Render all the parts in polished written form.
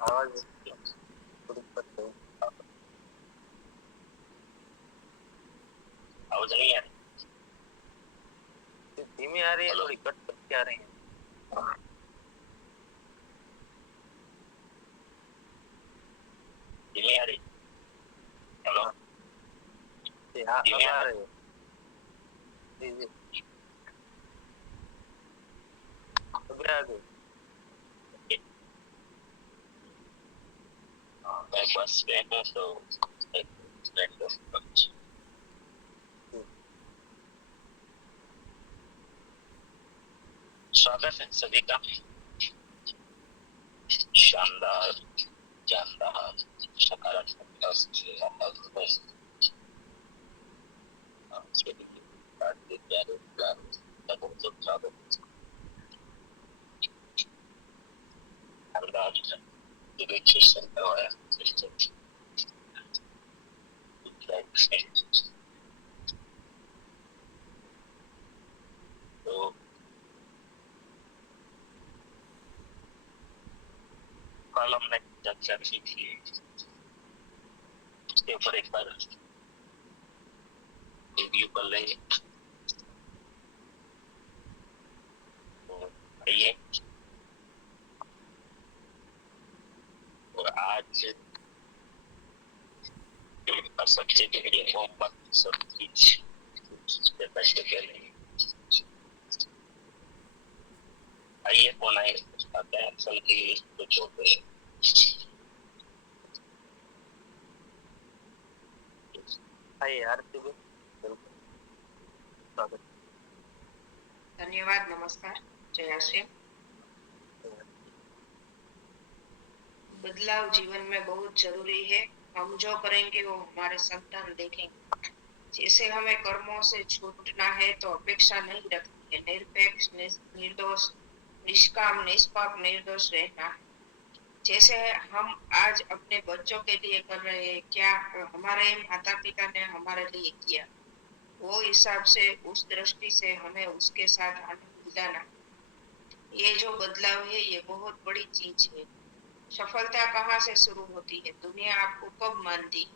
आवाज थोड़ी कट है। आवाज नहीं आ रही, धीमी आ रही है, थोड़ी कट कट के आ रही है। धीमी आ रही। हेलो, हाँ जी, हाँ धीमी अब आ आ रही। रही है। जी जी, अब आ गई। मैं बस में हूँ तो एक मिनट दो। स्वागत है सभी का। शानदार, जानदार, सकारात्मकता से करवाया। तो कल हमने चर्चा की थी, उसके ऊपर एक बार रिव्यू कर लेंगे। तो आइए, और आज सबसे पहले मोहब्बत सब चीज पैसे करेंगे। आइए फोन आए आते हैं असल की कुछ होते हैं। आइए आरती जी, बिल्कुल स्वागत धन्यवाद। नमस्कार। जय आश्रम। है। बदलाव जीवन में बहुत जरूरी है। हम जो करेंगे वो हमारे संतान देखेंगे। जैसे हमें कर्मों से छूटना है तो अपेक्षा नहीं रखनी है। निरपेक्ष, निर्दोष, निष्काम, निष्पाप, निर्दोष रहना है। जैसे हम आज अपने बच्चों के लिए कर रहे हैं, क्या हमारे माता पिता ने हमारे लिए किया, वो हिसाब से उस दृष्टि से हमें उसके साथ आनंद दिलाना। ये जो बदलाव है ये बहुत बड़ी चीज है। सफलता कहाँ से शुरू होती है? दुनिया आपको कब मानती है?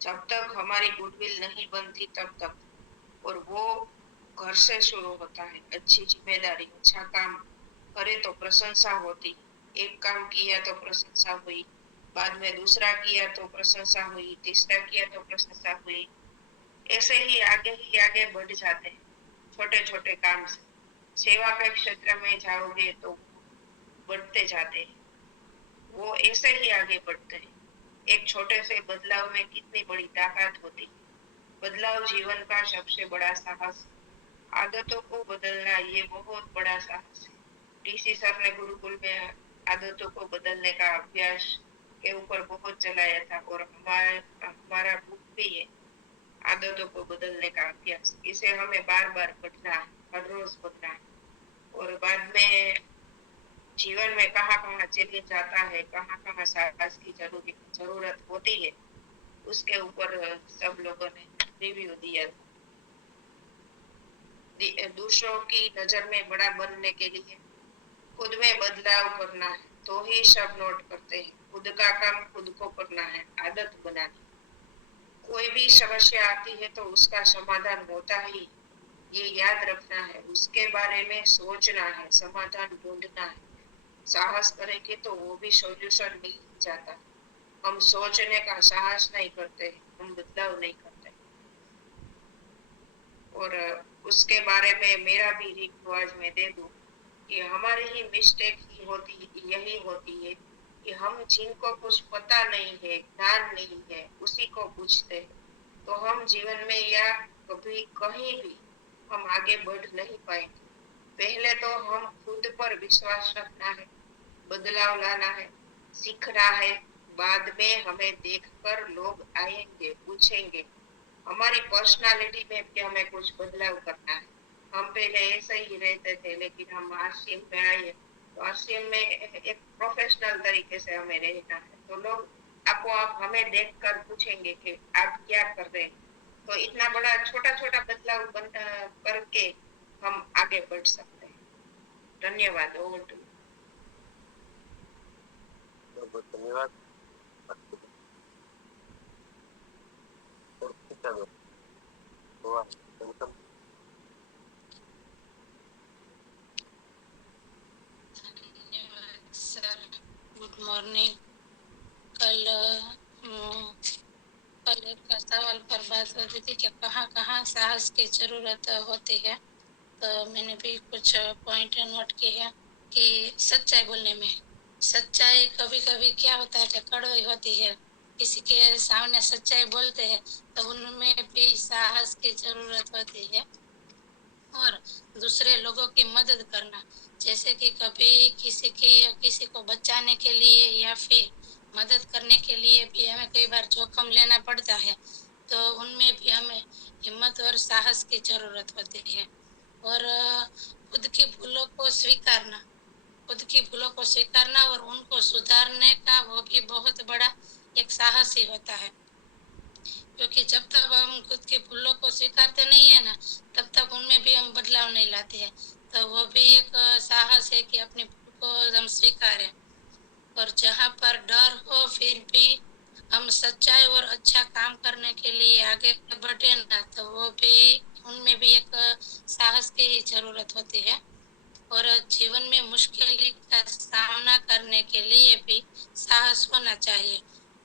जब तक हमारी गुडविल नहीं बनती तब तक। और वो घर से शुरू होता है। अच्छी जिम्मेदारी, अच्छा काम करे तो प्रशंसा होती। एक काम किया तो प्रशंसा हुई, बाद में दूसरा किया तो प्रशंसा हुई, तीसरा किया तो प्रशंसा हुई। ऐसे ही आगे बढ़ जाते हैं छोटे छोटे काम से। सेवा के क्षेत्र में जाओगे तो बढ़ते जाते हैं, वो ऐसे ही आगे बढ़ते हैं। एक छोटे से बदलाव में कितनी बड़ी ताकत होती है। बदलाव जीवन का सबसे बड़ा साहस। आदतों को बदलना ये बहुत बड़ा साहस है। डीसी सर ने गुरुकुल में आदतों को बदलने का अभ्यास के ऊपर बहुत चलाया था, और हमारा बुक भी है, आदतों को बदलने का अभ्यास। इसे हमें बार बार पढ़ना है, हर रोज पढ़ना है। और बाद में जीवन में कहाँ कहाँ चले जाता है, कहाँ कहाँ साहस की जरूरत होती है, उसके ऊपर सब लोगों ने रिव्यू दिया। दूसरों की नजर में बड़ा बनने के लिए खुद में बदलाव करना है, तो ही सब नोट करते हैं। खुद का काम खुद को करना है, आदत बनानी। कोई भी समस्या आती है तो उसका समाधान होता ही, ये याद रखना है। उसके बारे में सोचना है, समाधान ढूंढना है। साहस करेंगे तो वो भी सॉल्यूशन मिल जाता। हम सोचने का साहस नहीं करते, हम बदलाव नहीं करते। और उसके बारे में मेरा भी रिवाज में दे दूं कि हमारी ही मिस्टेक ही होती, यही होती है कि हम जिनको कुछ पता नहीं है, ज्ञान नहीं है, उसी को पूछते हैं। तो हम जीवन में या कभी कहीं भी हम आगे बढ़ नहीं पाएंगे। पहले तो हम खुद पर विश्वास रखना है, बदलाव लाना है, सीखना है। बाद में हमें देखकर लोग आएंगे, पूछेंगे। हमारी पर्सनालिटी में भी हमें कुछ बदलाव करना है। हम पहले ऐसे ही रहते थे, लेकिन हम आरसीएम में आए तो आरसीएम में एक प्रोफेशनल तरीके से हमें रहना है। तो लोग आपको आप हमें देखकर पूछेंगे कि आप क्या कर रहे हैं। तो इतना बड़ा छोटा छोटा बदलाव करके हम आगे बढ़ सकते हैं। धन्यवाद। Over to. बहुत धन्यवाद। वेलकम। Sir, good morning. कल एक सवाल पर बात होती थी कि कहाँ कहाँ साहस की जरूरत होती है, तो मैंने भी कुछ पॉइंट नोट किए हैं कि सच्चाई बोलने में, सच्चाई कभी कभी क्या होता है कि कड़वी होती है। किसी के सामने सच्चाई बोलते हैं तो उनमें भी साहस की जरूरत होती है। और दूसरे लोगों की मदद करना, जैसे कि कभी किसी को बचाने के लिए या फिर मदद करने के लिए भी हमें कई बार जोखिम लेना पड़ता है, तो उनमें भी हमें हिम्मत और साहस की जरूरत होती है। और खुद की भूलों को स्वीकारना, और उनको सुधारने का वो भी बहुत बड़ा एक साहस ही होता है। क्योंकि जब तक हम खुद की भूलों को स्वीकारते नहीं है ना, तब तक उनमें भी हम बदलाव नहीं लाते हैं। तो वो भी एक साहस है कि अपनी भूल को हम स्वीकारें। और जहाँ पर डर हो फिर भी हम सच्चाई और अच्छा काम करने के लिए आगे बढ़े ना, तो वो भी, उनमें भी एक साहस की ही जरूरत होती है। और जीवन में मुश्किल का सामना करने के लिए भी साहस होना चाहिए,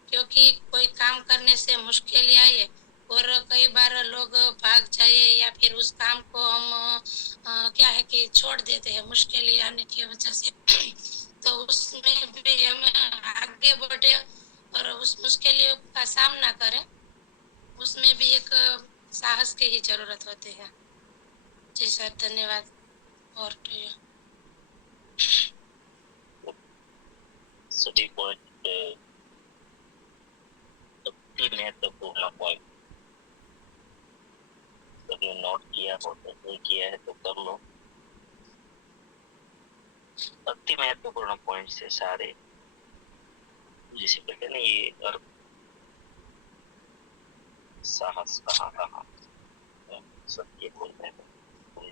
क्योंकि कोई काम करने से मुश्किल आए और कई बार लोग भाग जाए या फिर उस काम को हम क्या है कि छोड़ देते हैं मुश्किल आने की वजह से तो उसमें भी हम आगे बढ़े और उस मुश्किलों का सामना करें, उसमें भी एक साहस की ही जरूरत होती है। जी सर, धन्यवाद। और टू यू। सभी पॉइंट महत्वपूर्ण पॉइंट सभी नोट किया हो तो नहीं किया है तो कर लो। अति महत्वपूर्ण पॉइंट है सारे, जिसे कहते हैं ना ये अर्थ साहस कहाँ कहाँ सत्य बोलते हैं,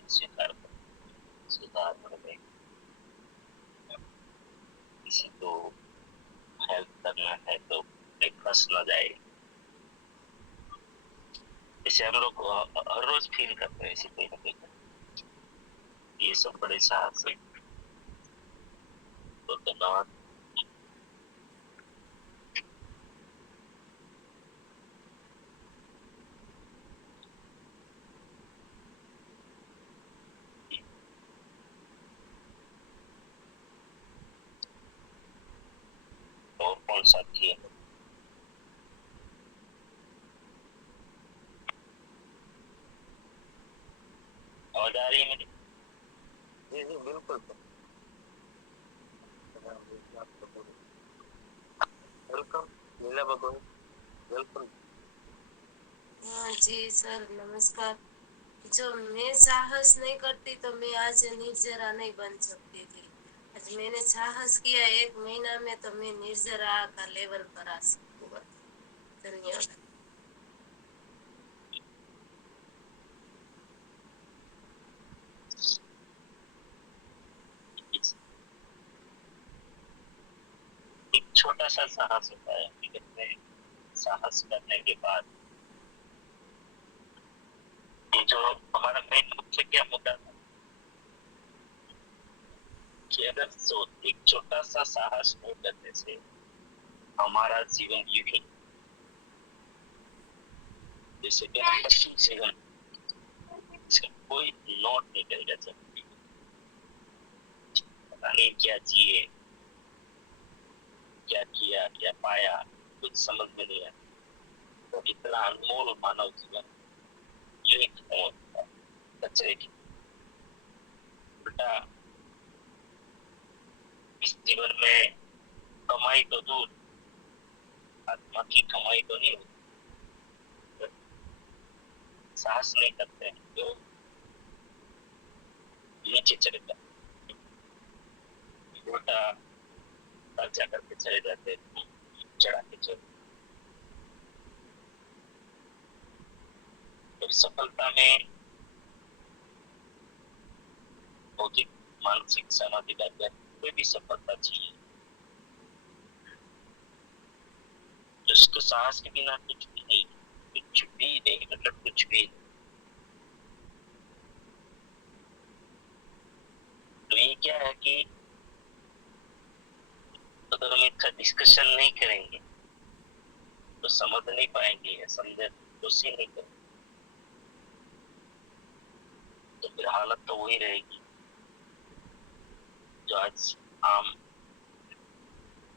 स्वीकार सुधार में, किसी को हेल्प करना है तो फंस न जाए। जैसे हम लोग हर रोज फील करते हैं इसी कोई ना कोई, ये सब बड़े साहस है। तो धन्यवाद। और कौन सा थी? आवाज आ रही है मेरी? जी जी बिल्कुल। वेलकम नीला भगवान, वेलकम। जी सर, नमस्कार। जो मैं साहस नहीं करती तो मैं आज निर्जरा नहीं बन सकती थी। आज मैंने साहस किया 1 महीना में, तो मैं निर्जरा का लेवल पर आ सकूँ। धन्यवाद। एक छोटा सा साहस होता है, लेकिन में साहस करने के बाद ये जो हमारा मेन मुख्य क्या मुद्दा था कि अगर एक छोटा सा साहस नहीं करने से हमारा जीवन यूं जैसे कि पशु जीवन, कोई नोट नहीं करेगा, जब पता नहीं क्या जिए, क्या किया, क्या पाया, कुछ समझ में नहीं आया। तो इतना अनमोल मानव जीवन यूं खत्म होता है कचरे की। उल्टा इस जीवन में कमाई तो दूर, आत्मा की कमाई तो नहीं होती, साहस नहीं करते हैं तो नीचे चले जाते, उल्टा जा करके चले जाते, चढ़ा के चले। तो सफलता में भौतिक, मानसिक, सामाजिक, आध्यात्मिक कोई भी सफलता चाहिए, साहस के बिना कुछ भी नहीं, कुछ भी नहीं, मतलब कुछ भी नहीं। तो ये क्या है कि अगर हम इसका डिस्कशन नहीं करेंगे तो समझ नहीं पाएंगे या समझे कोशिश नहीं करेंगे तो फिर हालत तो वही रहेगी जो आज आम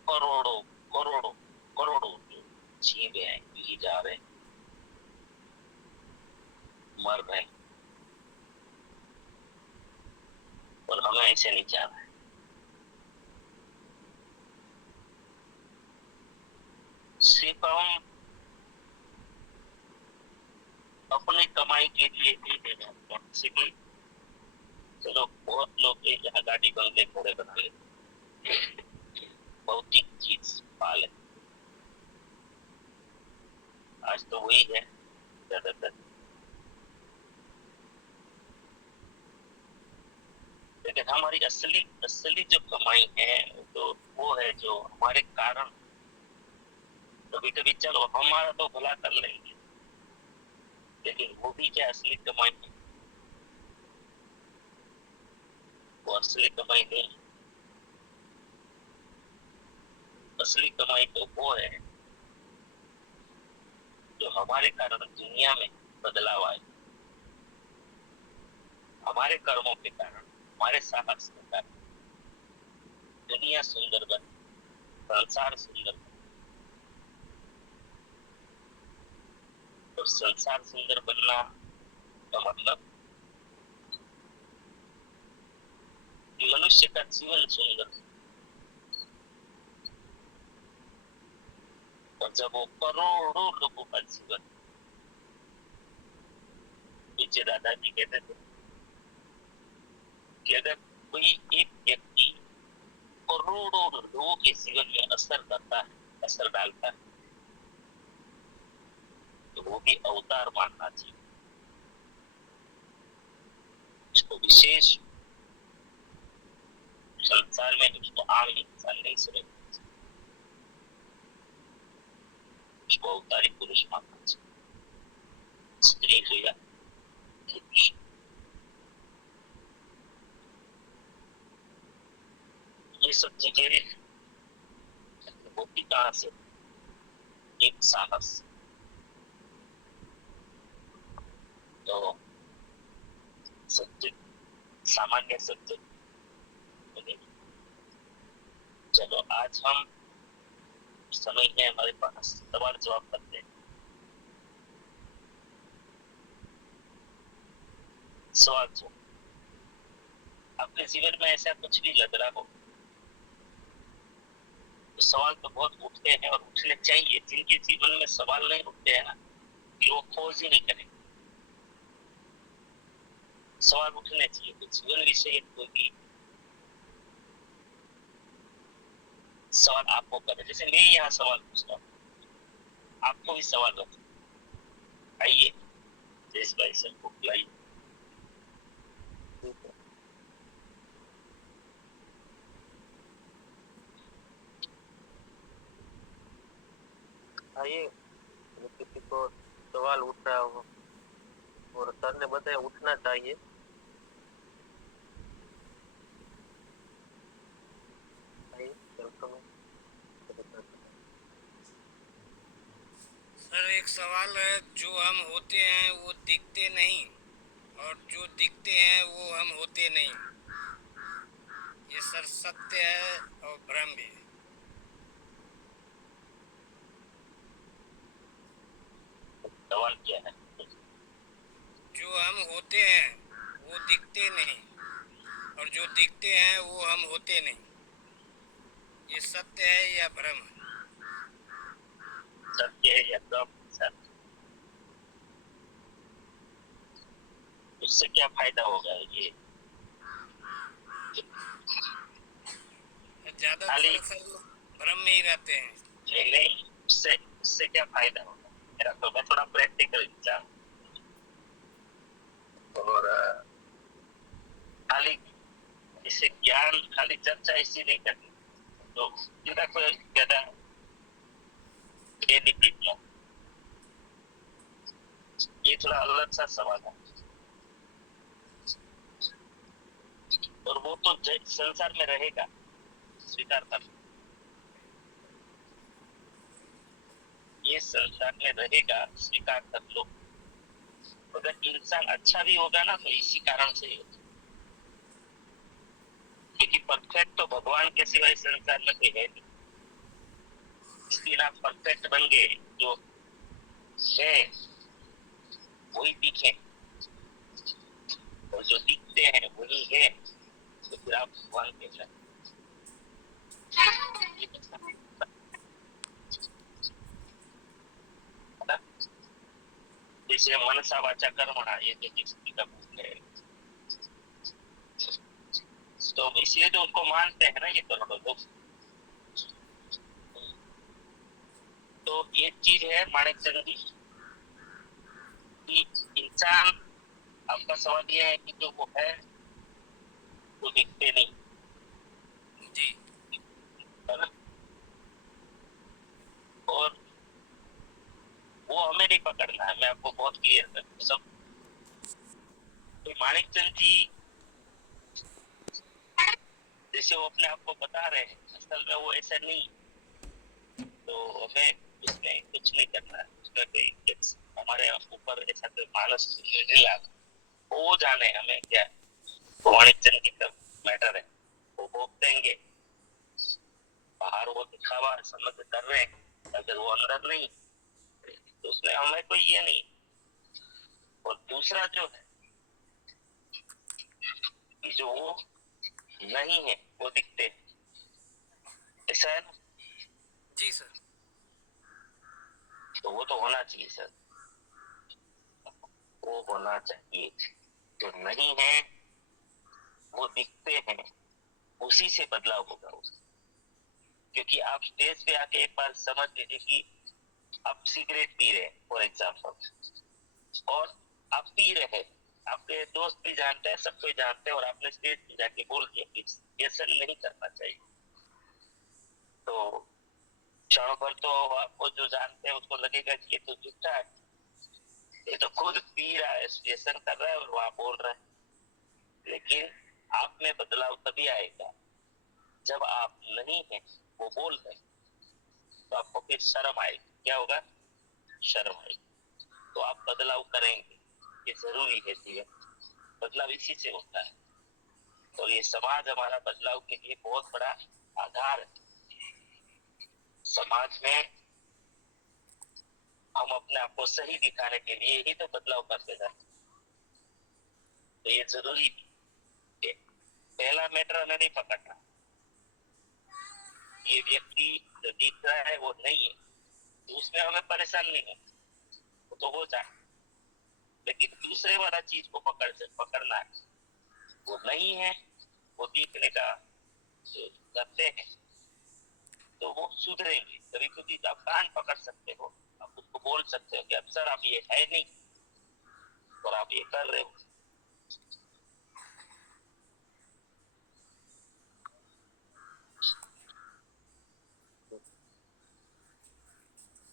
करोड़ों करोड़ों करोड़ों जीव हैं, यही जा रहे हैं, मर रहे हैं, और हमें ऐसे नहीं जाना है। सिर्फ हम अपने कमाई के लिए नहीं देना, किसी भी चलो बहुत लोग यहाँ गाड़ी बंगले घोड़े बना लेते, भौतिक चीज पाले, आज तो वही है ज्यादातर। लेकिन हमारी असली असली जो कमाई है तो वो है जो हमारे कारण, कभी कभी चलो हमारा तो भला कर लेंगे, लेकिन वो भी क्या असली कमाई है? वो असली कमाई नहीं। असली कमाई तो वो है जो हमारे कारण दुनिया में बदलाव आए, हमारे कर्मों के कारण, हमारे साहस के कारण दुनिया सुंदर बने, संसार सुंदर बने। और संसार सुंदर बनना का मतलब मनुष्य का जीवन सुंदर। और जब वो करोड़ों लोगों का जीवन, पूज्य दादाजी कहते थे कि अगर कोई एक व्यक्ति करोड़ों लोगों के जीवन में असर करता है, असर डालता है, तो वो भी अवतार मानना चाहिए, उसको विशेष संसार में उसको आम इंसान नहीं समझना चाहिए, उसको अवतारी पुरुष मानना चाहिए, स्त्री हो या पुरुष। ये सब चीजें होती कहाँ से? एक साहस। तो सब्जेक्ट सामान्य सब्जेक्ट, चलो आज हम समय है हमारे पास, सवाल जवाब करते हैं। सवाल जवाब, अपने जीवन में ऐसा कुछ भी लग रहा हो तो सवाल तो बहुत उठते हैं और उठने चाहिए। जिनके जीवन में सवाल नहीं उठते हैं ना, कि वो खोज ही नहीं करेंगे। सवाल उठने चाहिए, तो जीवन विषय कोई भी सवाल आपको करे, जैसे मैं यहाँ सवाल पूछता हूँ, आपको भी सवाल रख, आइए जयेश भाई सबको बुलाइए। आइए, किसी को सवाल उठ रहा हो और सर ने बताया उठना चाहिए, आइए वेलकम है। सर एक सवाल है, जो हम होते हैं वो दिखते नहीं और जो दिखते हैं वो हम होते नहीं, ये सर सत्य है और भ्रम भी है? सवाल क्या है? जो हम होते हैं वो दिखते नहीं और जो दिखते हैं वो हम होते नहीं, ये सत्य है या भ्रम है? सत्य है या भ्रम? सत्य। उससे क्या फायदा होगा? ये ज्यादातर सर भ्रम में ही रहते हैं। नहीं, उससे क्या फायदा होगा? मेरा तो, मैं थोड़ा प्रैक्टिकल इंसान और खाली इसे ज्ञान, खाली चर्चा इसी नहीं करनी, तो जिनका कोई ज्यादा बेनिफिट लो, ये थोड़ा अलग सा सवाल है। और वो तो संसार में रहेगा, स्वीकार कर, ये संसार में रहेगा, स्वीकार कर लो। अगर इंसान अच्छा भी होगा ना तो इसी कारण से ही होगा, क्योंकि परफेक्ट तो भगवान के सिवाय संसार में कोई है नहीं। इसलिए आप परफेक्ट बन गए, जो है वही दिखे, और जो दिखते हैं वही है, तो फिर आप भगवान के साथ। जैसे मनसा वाचा कर्मणा, ये जो जिसकी का है, तो इसलिए तो उनको मानते हैं ना ये करोड़ों लोग। तो ये चीज है माणिक चंद जी कि इंसान, आपका सवाल ये है कि जो वो है वो दिखते नहीं जी। और वो हमें नहीं पकड़ना है। मैं आपको बहुत क्लियर कर सब। तो माणिक चंद जी जैसे वो अपने आप को बता रहे हैं, असल में वो ऐसा नहीं, तो हमें उसमें कुछ नहीं करना है। उसमें कोई हमारे ऊपर ऐसा कोई मानस नहीं लाना, वो जाने हमें क्या वो माणिक चंद जी का मैटर है, वो भोग देंगे। बाहर वो दिखावा समझ कर रहे हैं, अगर वो अंदर नहीं तो उसमें हमें कोई ये नहीं। और दूसरा जो है, जो वो नहीं है वो दिखते हैं, ऐसा है ना? जी सर। तो वो तो होना चाहिए सर, वो होना चाहिए। जो नहीं है वो दिखते हैं, उसी से बदलाव होगा उसका। क्योंकि आप स्टेज पे आके एक बार समझ लीजिए कि आप सिगरेट पी रहे हैं फॉर एग्जाम्पल, और आप पी रहे हैं, आपके दोस्त भी जानते हैं, सब कोई जानते हैं, और आपने स्टेज पे जाके बोल दिया कि ये सब नहीं करना चाहिए। तो क्षण भर तो आपको जो जानते हैं उसको लगेगा कि ये तो झूठा है, ये तो खुद पी रहा है, व्यसन कर रहा है और वहां बोल रहा है। लेकिन आप में बदलाव तभी आएगा जब आप नहीं है वो बोल रहे, तो आपको फिर शर्म आएगी। क्या होगा? शर्म आएगी। तो आप बदलाव करेंगे, ये जरूरी है जीवन। बदलाव इसी से होता है, और ये समाज हमारा बदलाव के लिए बहुत बड़ा आधार है। समाज में हम अपने आप को सही दिखाने के लिए ही तो बदलाव करते जाते, तो ये जरूरी है। पहला मैटर हमें नहीं पकड़ना, ये व्यक्ति जो दिख रहा है वो नहीं है, तो उसमें हमें परेशान नहीं हो, तो हो जाए। लेकिन दूसरे वाला चीज को पकड़ना है, वो नहीं है, वो दिखने का जो करते हैं, तो वो सुधरेंगे। कभी कभी आप कान पकड़ सकते हो, आप उसको बोल सकते हो कि अब सर आप ये है नहीं और आप ये कर रहे हो।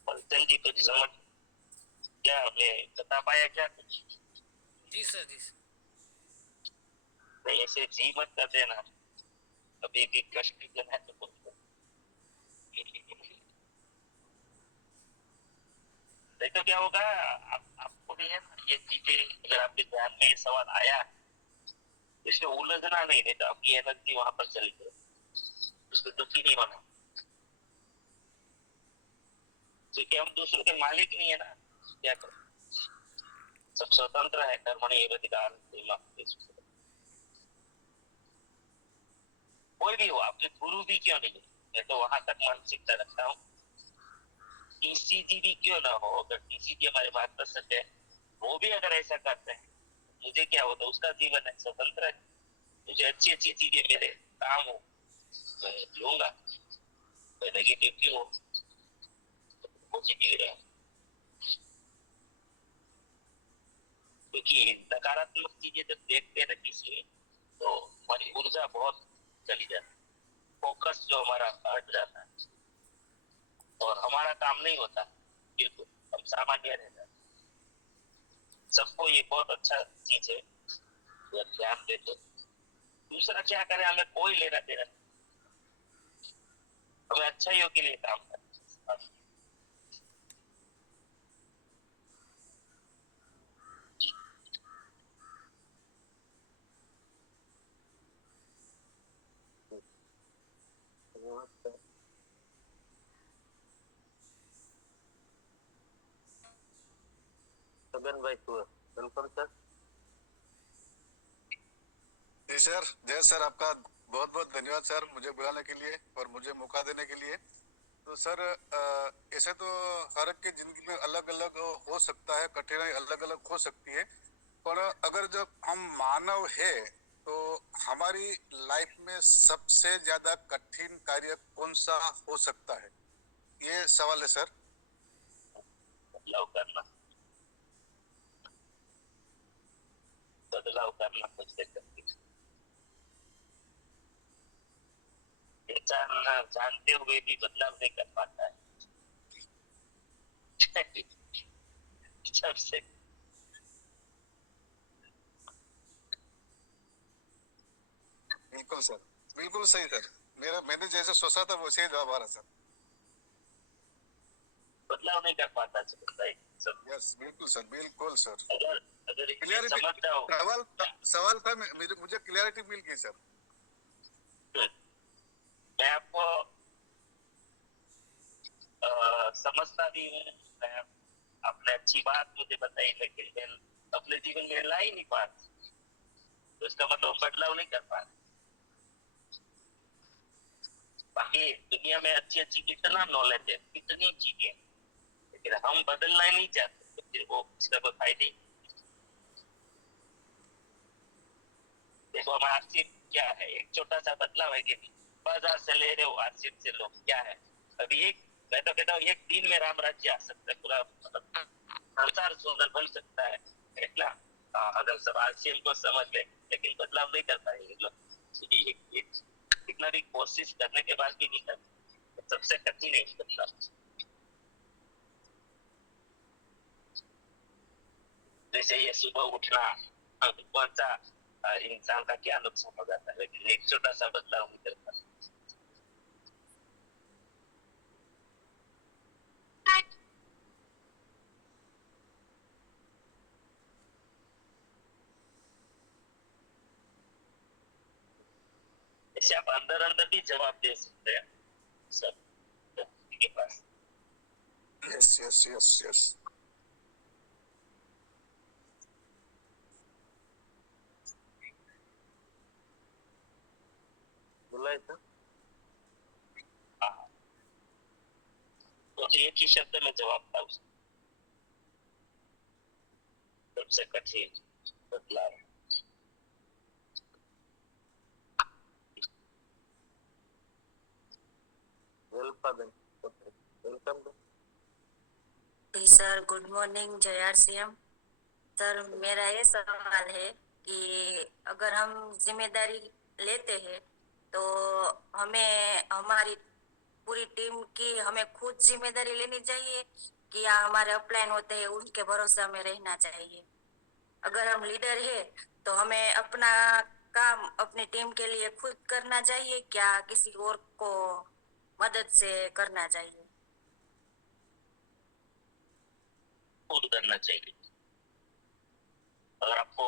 पंचन जी कुछ समझ क्या हमें बता पाया क्या कुछ? जी सर, जी सर। नहीं ऐसे जी मत कर देना, कभी भी कष्ट देना है तो नहीं तो क्या होगा, आपको भी है ये चीजें, अगर आपके ध्यान में ये सवाल आया, इसमें उलझना नहीं तो आपकी एनर्जी वहां पर चली जाए, उसको दुखी नहीं होना, क्योंकि हम दूसरों के मालिक नहीं है ना। क्या करें, सब स्वतंत्र है, कर्मणि अधिकार। कोई भी हो, आपके गुरु भी क्यों नहीं, मैं तो वहां तक मानसिकता रखता हूँ। टीसीजी भी क्यों ना हो, अगर टीसीजी हमारे मार्गदर्शक है, वो भी अगर ऐसा करते हैं, मुझे क्या होता है, उसका जीवन है, स्वतंत्र है। मुझे अच्छी अच्छी चीजें मेरे काम हो मैं लूंगा, मैं नेगेटिव क्यों हो, पॉजिटिव रहे। क्योंकि नकारात्मक चीजें जब देखते हैं ना किसी में, तो हमारी ऊर्जा बहुत चली जाती है, फोकस जो हमारा हट जाता है। और हमारा काम नहीं होता, बिल्कुल हम सामान्य रह जाते। सबको ये बहुत अच्छा चीज है, अगर ध्यान दे तो। दूसरा क्या करे, हमें कोई लेना देना नहीं, हमें अच्छाइयों के लिए काम करना। छगन भाई तू वेलकम सर। जी सर, जय सर, आपका बहुत बहुत धन्यवाद सर मुझे बुलाने के लिए और मुझे मौका देने के लिए। तो सर ऐसे तो हर एक की जिंदगी में अलग अलग हो सकता है, कठिनाई अलग अलग हो सकती है, पर अगर जब हम मानव है तो हमारी लाइफ में सबसे ज्यादा कठिन कार्य कौन सा हो सकता है, ये सवाल है सर। बदलाव करना मुझसे कठिन। इंसान जानते हुए भी बदलाव नहीं कर पाता है। सबसे बिल्कुल सर, बिल्कुल सही सर, मैंने जैसे सोचा था वैसे ही जवाब आ रहा सर। बदलाव नहीं कर पाता भाई सब। यस बिल्कुल सर, बिल्कुल सर। अगर अगर ये क्लियरिटी, समझ जाओ, सवाल था, मुझे क्लियरिटी मिल गई सर। मैं आपको समझता भी हूँ, मैं आपने अच्छी बात मुझे बताई, लेकिन मैं अपने जीवन में ला ही नहीं पा रहा, तो इसका मतलब बदलाव नहीं कर पा रहा। बाकी दुनिया में अच्छी अच्छी कितना नॉलेज है, कितनी चीजें, लेकिन हम बदलना ही नहीं चाहते, तो फिर वो इसका कोई फायदा ही। देखो हमारा आरसीएफ क्या है, एक छोटा सा बदलाव है कि बाजार से ले रहे हो, आरसीएफ से लो, क्या है अभी एक, मैं तो कहता हूँ एक दिन में राम राज्य आ सकता है, पूरा संसार सुंदर बन सकता है ना। अगर सब आरसीएफ को समझ ले, लेकिन बदलाव नहीं कर पाएंगे लोग, कितना भी कोशिश करने के बाद भी नहीं करते, सबसे कठिन है बदलाव। जैसे ये सुबह उठना, कौन सा इंसान का क्या नुकसान हो जाता है, लेकिन एक छोटा सा बदलाव नहीं करता। ऐसे आप अंदर अंदर भी जवाब दे सकते हैं सब के पास। Yes yes yes yes. बोला है सर। तो एक ही शब्द में जवाब था उसका, सबसे कठिन बदलाव। वेलकम जी सर, गुड मॉर्निंग जय आरसीएम। सर मेरा ये सवाल है कि अगर हम जिम्मेदारी लेते हैं तो हमें हमारी पूरी टीम की हमें खुद जिम्मेदारी लेनी चाहिए कि या हमारे अपलाइन होते हैं उनके भरोसे हमें रहना चाहिए। अगर हम लीडर है तो हमें अपना काम अपनी टीम के लिए खुद करना चाहिए, क्या किसी और को मदद से करना चाहिए? खुद करना चाहिए। अगर आपको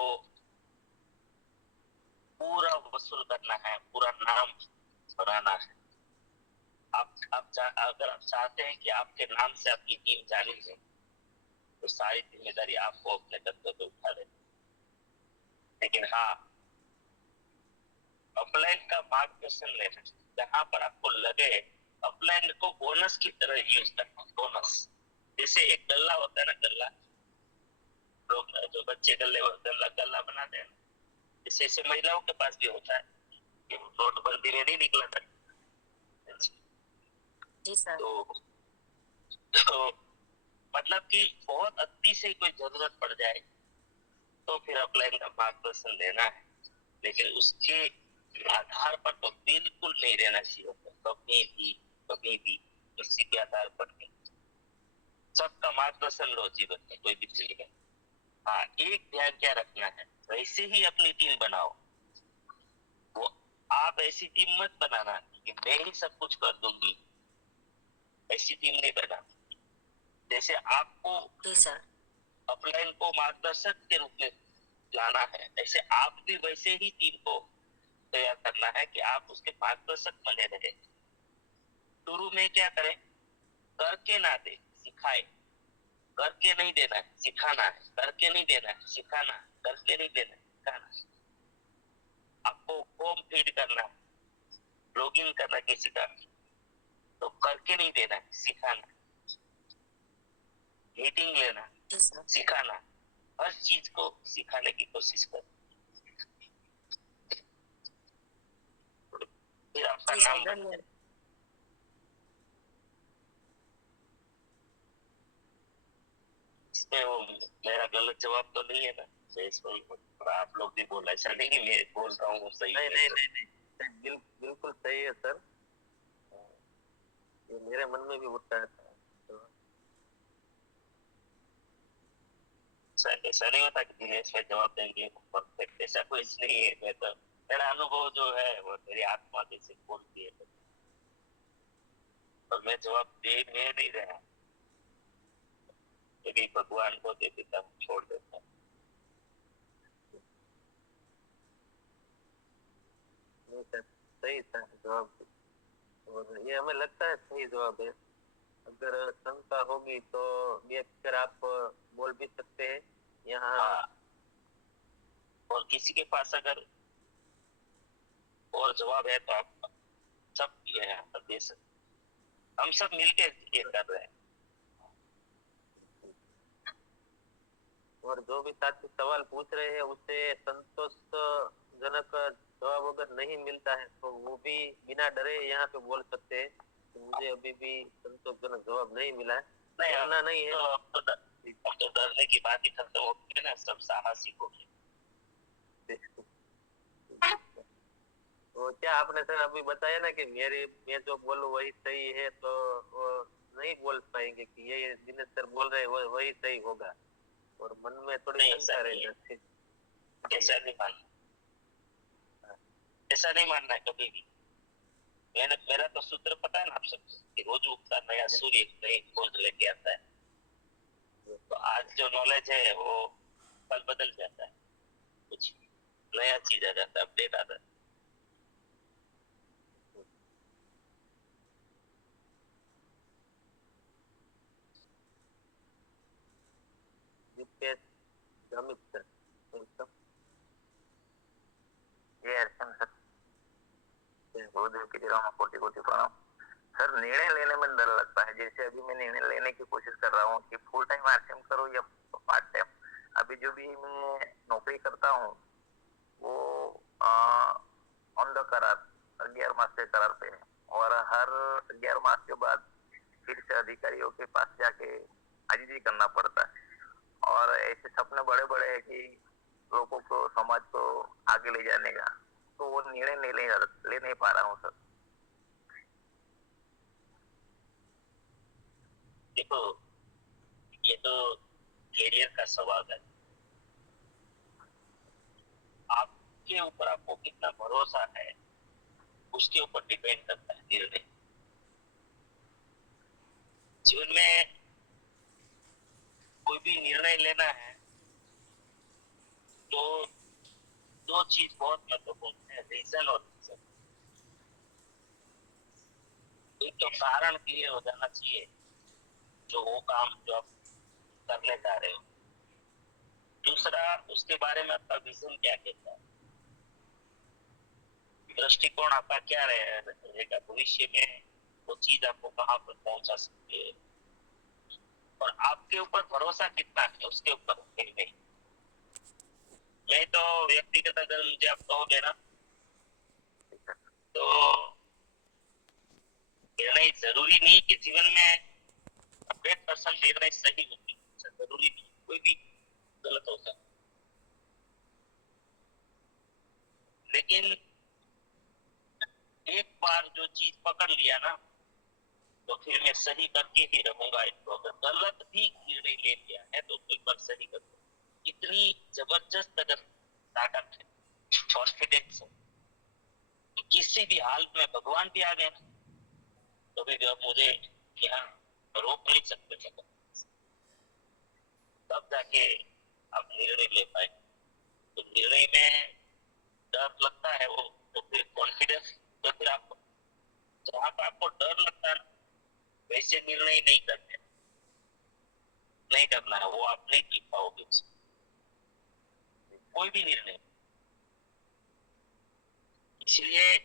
पूरा वसूल करना है, पूरा नाम बनाना है, अगर आप चाहते हैं कि आपके नाम से आपकी टीम जानी जाए, तो सारी जिम्मेदारी आपको अपने कंधों पे उठा लेनी। लेकिन हाँ, अपलाइन का मार्गदर्शन लेना, जहां पर आपको लगे अपलाइन को बोनस की तरह यूज करना। बोनस जैसे एक गल्ला होता है ना, गल्ला, लोग जो बच्चे गल्ला बनाते हैं, जैसे ऐसे महिलाओं के पास भी होता है, कि नोटबंदी में नहीं निकला था। जी सर। तो मतलब कि बहुत अति से कोई जरूरत पड़ जाए तो फिर अपलाइन का मार्गदर्शन लेना है, लेकिन उसके आधार पर तो बिल्कुल नहीं रहना चाहिए, कभी भी किसी के आधार पर नहीं, सबका मार्गदर्शन लो जीवन में, कोई भी चलेगा। हाँ, एक ध्यान क्या रखना है, वैसे ही अपनी टीम बनाओ। वो आप ऐसी टीम मत बनाना कि मैं ही सब कुछ कर दूंगी, ऐसी टीम नहीं बनाना। जैसे आपको जी सर। अपलाइन को मार्गदर्शक के रूप में लाना है, ऐसे आप भी वैसे ही टीम को तैयार करना है कि आप उसके मार्गदर्शक बने रहे। शुरू में क्या करें, करके ना दे, सिखाए। करके नहीं देना है, सिखाना है। करके नहीं देना है, सिखाना है। करके नहीं देना है, सिखाना है। आपको फॉर्म फीड करना है, लॉगिन करना है किसी का, तो करके नहीं देना है, सिखाना है। मीटिंग लेना, जी सर। सिखाना, हर चीज को सिखाने की कोशिश कर। फिर आपका जी सर, नाम बन धन्यवाद। जाए। इसमें वो मेरा गलत जवाब तो नहीं है ना, तो इसमें थोड़ा आप लोग भी बोल, ऐसा नहीं कि मैं बोल रहा हूँ वो सही नहीं है। नहीं नहीं नहीं, बिल्कुल सही है सर। ये मेरे मन में भी उठता था। तो ऐसा नहीं होता कि दिनेश में जवाब देंगे परफेक्ट, ऐसा कुछ नहीं है। मैं तो, मेरा अनुभव जो है वो मेरी आत्मा जैसे बोलती है, और मैं जवाब दे नहीं रहा, क्योंकि भगवान को दे देता हूँ, छोड़ देता हूँ। नहीं सर, सही था जवाब, और ये हमें लगता है सही जवाब है। अगर शंका होगी तो ये फिर आप बोल भी सकते हैं यहाँ। हाँ, और किसी के पास अगर और जवाब है तो आप सब यहाँ पर दे सकते। हम सब मिलके ये कर रहे हैं। और जो भी साथी सवाल पूछ रहे हैं उससे संतोषजनक जवाब अगर नहीं मिलता है तो वो भी बिना डरे यहाँ पे बोल सकते हैं कि मुझे अभी भी संतोषजनक जवाब नहीं मिला है। नहीं, डरना नहीं है। अब तो डरने की बात ही खत्म हो गई ना, सब साहसी हो गए। तो क्या आपने सर अभी बताया ना कि मैं जो बोलूं वही सही है, तो वो नहीं बोल पाएंगे कि ये दिनेश सर बोल रहे हैं वही सही होगा, और मन में थोड़ी नहीं, शंका ऐसा रह नहीं है। जाती है। ऐसा नहीं मानना, ऐसा नहीं मानना है कभी भी। मेरा तो सूत्र पता है ना आप सबको, कि रोज उगता नया सूर्य नई खोज लेके आता है। तो आज जो नॉलेज है वो कल बदल जाता है, कुछ नया चीज आ जाता है, अपडेट आता है। जिसके अमित सर ये अर्चन सर, गुरुदेव की दिलों में कोटि कोटि प्रणाम। सर, निर्णय लेने में डर लगता है। जैसे अभी मैं निर्णय लेने की कोशिश कर रहा हूँ कि फुल टाइम आरसीएम करूँ या पार्ट टाइम। अभी जो भी मैं नौकरी करता हूँ वो ऑन द करार 11 मास के करार पे है, और हर 11 मास के बाद फिर से अधिकारियों के पास जाके आजीजी करना पड़ता है। और ऐसे सपने बड़े बड़े हैं कि लोगों को, समाज को आगे ले जाने का, तो वो निर्णय ले नहीं पा रहा हूँ सर। देखो, ये तो कैरियर का सवाल है। आपके ऊपर आपको कितना भरोसा है उसके ऊपर डिपेंड करता है निर्णय। जीवन में कोई भी निर्णय लेना है तो दो चीज बहुत महत्वपूर्ण है, रीजन और रीजन। एक तो कारण क्लियर हो जाना चाहिए, जो वो काम जो आप करने जा रहे हो। दूसरा, उसके बारे में आपका विजन क्या कहता है, दृष्टिकोण आपका क्या रहेगा, भविष्य में वो चीज आपको कहाँ पर पहुंचा सकती है, और आपके ऊपर भरोसा कितना है उसके ऊपर निर्णय। मैं तो व्यक्तिगत, अगर मुझे आप कहोगे ना, तो निर्णय जरूरी नहीं कि जीवन में 100% निर्णय सही होंगे, जरूरी नहीं, कोई भी गलत हो सकता। लेकिन एक बार जो चीज पकड़ लिया ना, तो फिर मैं सही करके ही रहूंगा इसको। अगर गलत भी निर्णय ले लिया है तो एक बार सही करूंगा। इतनी जबरदस्त अगर ताकत है, कॉन्फिडेंस है कि किसी भी हाल में भगवान भी आ गए ना तो भी अब मुझे यहाँ रोक नहीं सकते थे, तब जाके आप निर्णय ले पाए। तो निर्णय में डर लगता है वो तो फिर कॉन्फिडेंस, तो फिर आपको जहाँ पर आपको डर लगता है वैसे निर्णय नहीं करते, नहीं करना है, वो आप नहीं जीत पाओगे कोई भी निर्णय। इसलिए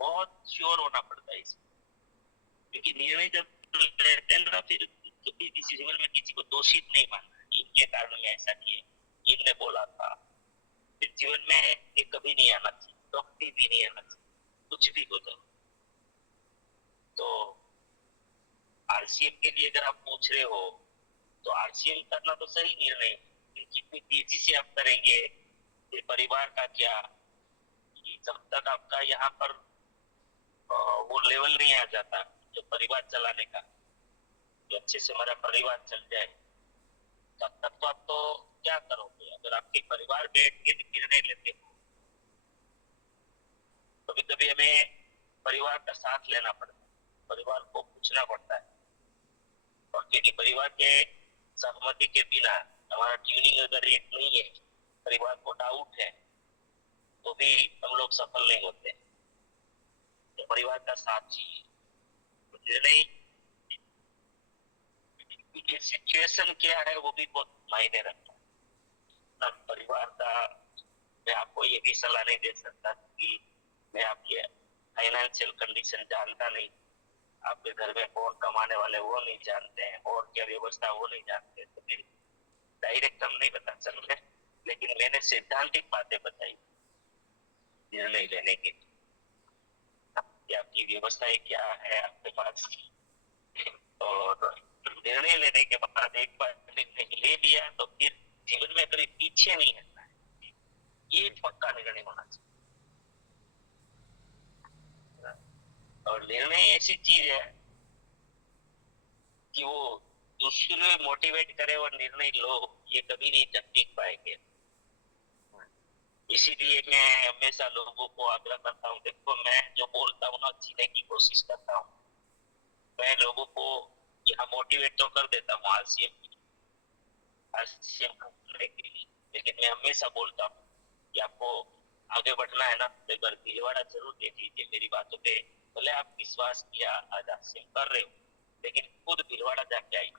बहुत श्योर होना पड़ता है इसमें, क्योंकि निर्णय जब लेते हैं ना फिर कभी किसी जीवन में किसी को दोषित नहीं मानना, इनके कारण मैं ऐसा किया, इनने बोला था, फिर जीवन में ये कभी नहीं आना चाहिए, कभी भी नहीं आना चाहिए, कुछ भी हो जाए। तो आरसीएम के लिए अगर आप पूछ रहे हो तो आरसीएम करना तो सही निर्णय है, कितनी तेजी से आप करेंगे, फिर परिवार का क्या, जब तक आपका यहाँ पर वो लेवल नहीं आ जाता जो परिवार चलाने का, जो अच्छे से हमारा परिवार चल जाए, तब तक तो आप तो क्या करोगे। अगर आपके परिवार बैठ के निर्णय लेते हो, कभी कभी हमें परिवार का साथ लेना पड़ता है, परिवार को पूछना पड़ता है, और क्योंकि परिवार के सहमति के बिना हमारा ट्यूनिंग अगर एक नहीं है, परिवार को डाउट है, तो भी हम लोग सफल नहीं होते। तो परिवार का साथ चाहिए। निर्णय की सिचुएशन क्या है वो भी बहुत मायने रखता है। परिवार का मैं आपको ये भी सलाह नहीं दे सकता कि मैं आपकी फाइनेंशियल कंडीशन जानता नहीं, आपके घर में कौन कमाने वाले वो नहीं जानते हैं, और क्या व्यवस्था वो नहीं जानते, तो फिर डायरेक्ट हम नहीं बता सकते। लेकिन मैंने सैद्धांतिक बातें बताई निर्णय लेने की, कि आपकी व्यवस्थाएं क्या है आपके पास, और निर्णय लेने के बाद एक बार निर्णय ले लिया तो फिर जीवन में कभी पीछे नहीं हटना है, ये पक्का निर्णय होना चाहिए। और निर्णय ऐसी चीज है कि वो दूसरे मोटिवेट करे और निर्णय लो, ये कभी नहीं टिक पाएंगे। इसीलिए मैं हमेशा लोगों को आग्रह करता हूँ, देखो मैं जो बोलता हूँ ना जीने की कोशिश करता हूँ, मैं लोगों को यहाँ मोटिवेट तो कर देता हूँ आरसीएम करने के लिए, लेकिन मैं हमेशा बोलता हूँ कि आपको आगे बढ़ना है ना तो एक बार भीलवाड़ा जरूर देख लीजिए मेरी बातों पे। भले आप विश्वास किया आज आरसीएम कर रहे हो, लेकिन खुद भीलवाड़ा जाके आई,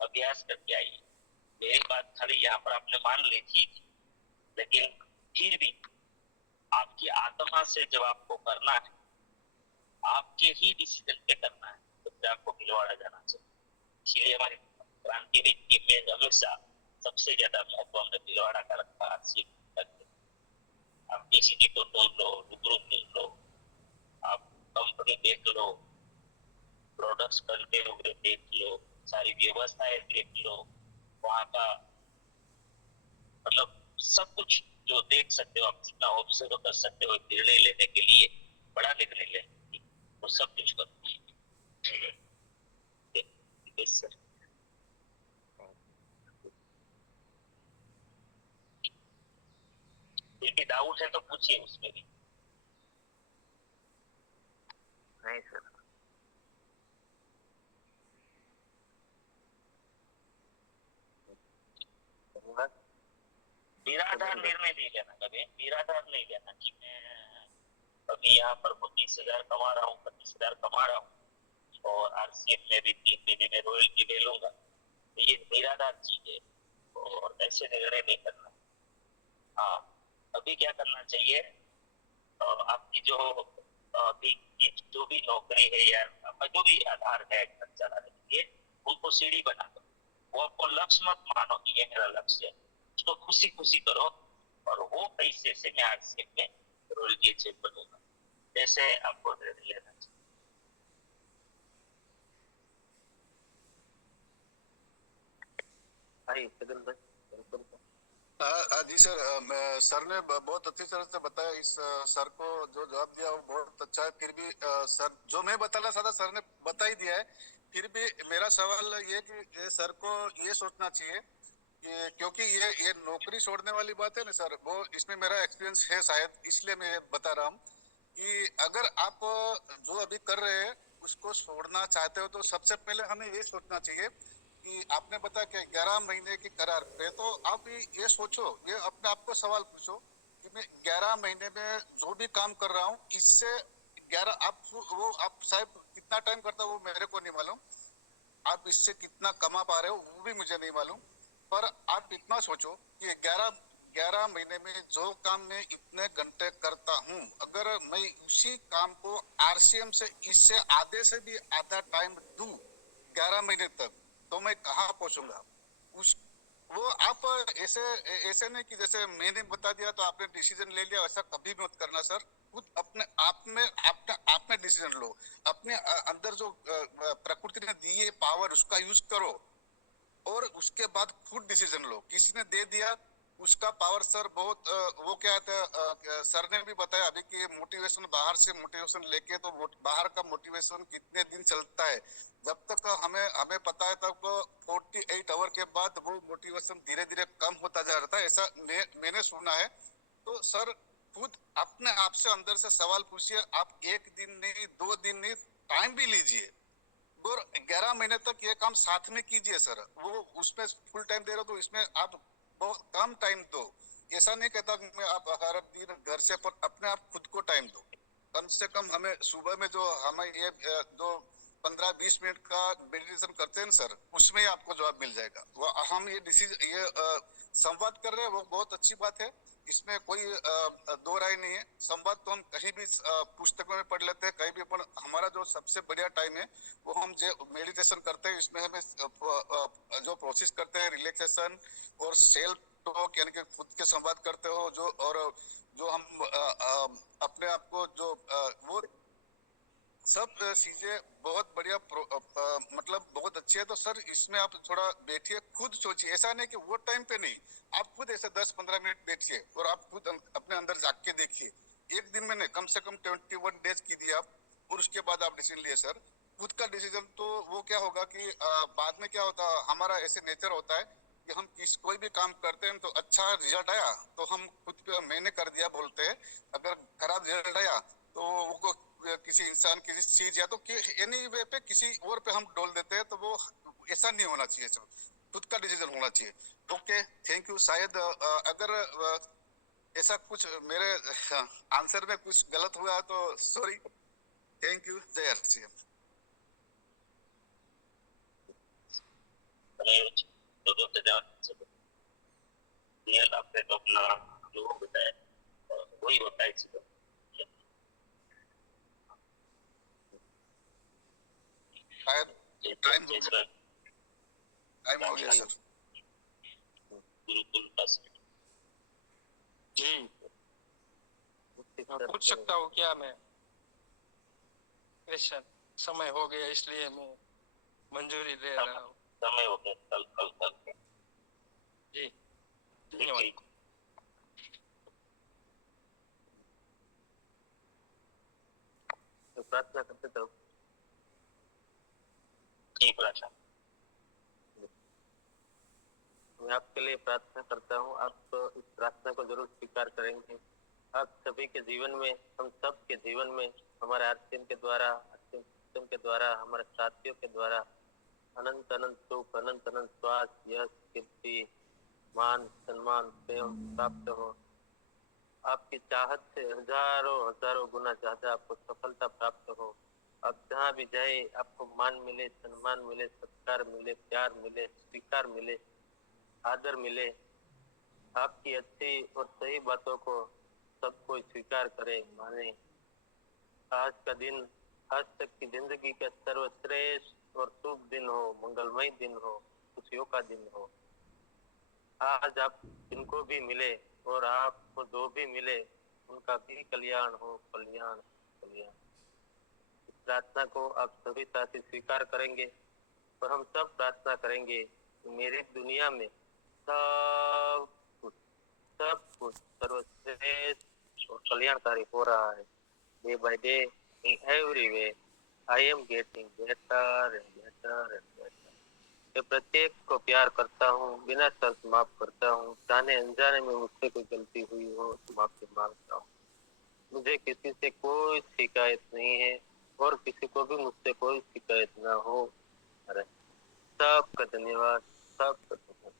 अभ्यास करके आई। मेरी बात खाली यहाँ पर आपने मान ली थी, लेकिन फिर भी आपकी आत्मा से जब आपको करना है, आपके ही डिसीजन पे करना है, तो फिर आपको भीलवाड़ा जाना चाहिए। इसलिए हमारी क्रांति में टीम में हमेशा सबसे ज्यादा महत्व हमने भीलवाड़ा का रखा। आप डीसीडी को ढूंढ लो, रूबरू ढूंढ लो, आप कंपनी देख लो, प्रोडक्ट्स करते हुए देख लो, सारी व्यवस्थाएं देख लो, वहाँ का मतलब सब कुछ जो देख सकते हो आप, जितना ऑब्जर्व कर सकते हो निर्णय लेने के लिए, बड़ा निर्णय लेने वो सब कुछ करती है। यदि डाउट है तो पूछिए उसमें भी। नहीं सर। निराधार निर्णय नहीं लेना, कभी निराधार नहीं लेना कि मैं अभी यहाँ पर 20,000 कमा रहा हूँ, 25,000 कमा रहा हूँ और आरसीएम में भी 3 महीने में रॉयल्टी ले लूंगा, तो ये निराधार चीज है और ऐसे निर्णय नहीं करना। हाँ, अभी क्या करना चाहिए, आपकी जो भी नौकरी है या आपका जो भी आधार है घर चलाने के लिए, उनको सीढ़ी बना दो। वो आपको लक्ष्य मत मानो कि ये मेरा लक्ष्य है, उसको खुशी खुशी करो, और वो पैसे से मैं आरसीएम में रॉयल्टी चेक बनूंगा, जैसे आपको निर्णय लेना चाहिए। हाँ, सगन भाई जी सर, सर ने बहुत अच्छी तरह से बताया। इस सर को जो जवाब दिया वो बहुत अच्छा है। फिर भी सर जो मैं बताना चाहता सर ने बता ही दिया है। फिर भी मेरा सवाल ये कि सर को ये सोचना चाहिए कि क्योंकि ये नौकरी छोड़ने वाली बात है ना सर, वो इसमें मेरा एक्सपीरियंस है शायद, इसलिए मैं बता रहा हूँ कि अगर आप जो अभी कर रहे हैं उसको छोड़ना चाहते हो तो सबसे पहले हमें ये सोचना चाहिए कि आपने बताया कि 11 महीने की करार पे, तो आप ये सोचो, ये अपने आप को सवाल पूछो कि मैं 11 महीने में जो भी काम कर रहा हूँ इससे 11 आप वो आप शायद कितना टाइम करता है वो मेरे को नहीं मालूम, आप इससे कितना कमा पा रहे हो वो भी मुझे नहीं मालूम, पर आप इतना सोचो कि 11 महीने में जो काम मैं इतने घंटे करता हूँ, अगर मैं उसी काम को आरसीएम से इससे आधे से भी आधा टाइम दूं 11 महीने तक, तो मैं कहाँ पहुंचूंगा। उस वो आप ऐसे ऐसे नहीं कि जैसे मैंने बता दिया तो आपने डिसीजन ले लिया, ऐसा कभी मत करना सर। खुद अपने आप में डिसीजन लो। अपने अंदर जो प्रकृति ने दी है पावर उसका यूज करो और उसके बाद खुद डिसीजन लो। किसी ने दे दिया उसका पावर सर बहुत वो क्या था, सर ने भी बताया अभी कि मोटिवेशन बाहर से मोटिवेशन लेके, तो बाहर का मोटिवेशन कितने दिन चलता है, जब तक हमें हमें पता है तब 48 आवर के बाद वो मोटिवेशन धीरे धीरे कम होता जा रहा था, ऐसा मैंने सुना है। तो सर खुद अपने आप से अंदर से सवाल पूछिए। आप एक दिन नहीं 2 दिन नहीं, टाइम भी लीजिए और 11 महीने तक ये काम साथ में कीजिए सर। वो उसमें फुल टाइम दे रहे हो तो इसमें आप बहुत कम टाइम दो। ऐसा नहीं कहता कि मैं आप हर दिन घर से, पर अपने आप खुद को टाइम दो। कम से कम हमें सुबह में जो हमें ये जो 15-20 मिनट का मेडिटेशन करते हैं ना सर, उसमें ही आपको जवाब मिल जाएगा। वो हम ये डिसीजन ये संवाद कर रहे हैं वो बहुत अच्छी बात है, इसमें कोई दो राय नहीं है। संवाद तो हम कहीं भी पुस्तकों में पढ़ लेते हैं कहीं भी, पर हमारा जो सबसे बढ़िया टाइम है वो हम जो मेडिटेशन करते हैं इसमें हमें जो प्रोसेस करते हैं रिलैक्सेशन और सेल्फ टॉक, यानी कि खुद के संवाद करते हो जो, और जो हम अपने आप को जो वो सब चीजें बहुत बढ़िया मतलब बहुत अच्छी है। तो सर इसमें आप थोड़ा बैठिए, खुद सोचिए, ऐसा नहीं कि वो टाइम पे नहीं, आप खुद ऐसे 10-15 मिनट बैठिए और आप खुद अपने अंदर जाग के देखिए। एक दिन में नहीं, कम से कम 21 डेज कीजिए आप, और उसके बाद आप डिसीजन लिए सर। खुद का डिसीजन तो वो क्या होगा कि बाद में क्या होता है, हमारा ऐसे नेचर होता है कि हम कोई भी काम करते हैं तो अच्छा रिजल्ट आया तो हम खुद पे मैंने कर दिया बोलते हैं, अगर खराब रिजल्ट आया तो वो किसी इंसान किसी चीज या तो एनी वे पे किसी और पे हम डोल देते हैं, तो वो ऐसा नहीं होना चाहिए सर। खुद का डिसीजन होना चाहिए। Okay, thank you. शायद अगर ऐसा कुछ मेरे आंसर में कुछ गलत हुआ तो सॉरी। Thank you. जय हर सिंह। आपने तो अपना जो बताया वही होता है जीवन। शायद टाइम हो गया सर। गुरुकुल पास जी पूछ सकता हूँ क्या मैं क्वेश्चन? समय हो गया इसलिए मैं मंजूरी दे रहा हूँ। समय हो गया, कल जी धन्यवाद। प्रार्थना करते तो प्रार्थना मैं आपके लिए प्रार्थना करता हूँ, आप तो इस प्रार्थना को जरूर स्वीकार करेंगे। आप सभी के जीवन में, हम सब के जीवन में हमारे आरसीएम के द्वारा, आरसीएम सिस्टम के द्वारा, हमारे साथियों के द्वारा अनंत अनंत सुख, अनंत अनंत स्वास्थ्य, यश, कीर्ति, मान, सम्मान, प्रेम प्राप्त हो। आपकी चाहत से हजारों हजारों गुना ज्यादा आपको सफलता प्राप्त हो। आप जहाँ भी जाए आपको मान मिले, सम्मान मिले, सत्कार मिले, प्यार मिले, स्वीकार मिले, आदर मिले। आपकी अच्छी और सही बातों को सब कोई स्वीकार करे, माने। आज का दिन, आज तक की जिंदगी का सर्वश्रेष्ठ और शुभ दिन हो, मंगलमय दिन हो, खुशियों का दिन हो। आज आप जिनको भी मिले और आपको जो भी मिले उनका भी कल्याण हो, कल्याण कल्याण। इस प्रार्थना को आप सभी साथी स्वीकार करेंगे और हम सब प्रार्थना करेंगे कि मेरी दुनिया में सब कुछ सब कुछ सर्वश्रेष्ठ और कल्याणकारी हो रहा है। Day by day in every way I am getting better and better and better. मैं प्रत्येक को प्यार करता हूँ, बिना शर्त माफ करता हूँ। जाने अनजाने में मुझसे कोई गलती हुई हो तो माफी मांगता हूँ। मुझे किसी से कोई शिकायत नहीं है और किसी को भी मुझसे कोई शिकायत ना हो। अरे सबका धन्यवाद, सबका धन्यवाद।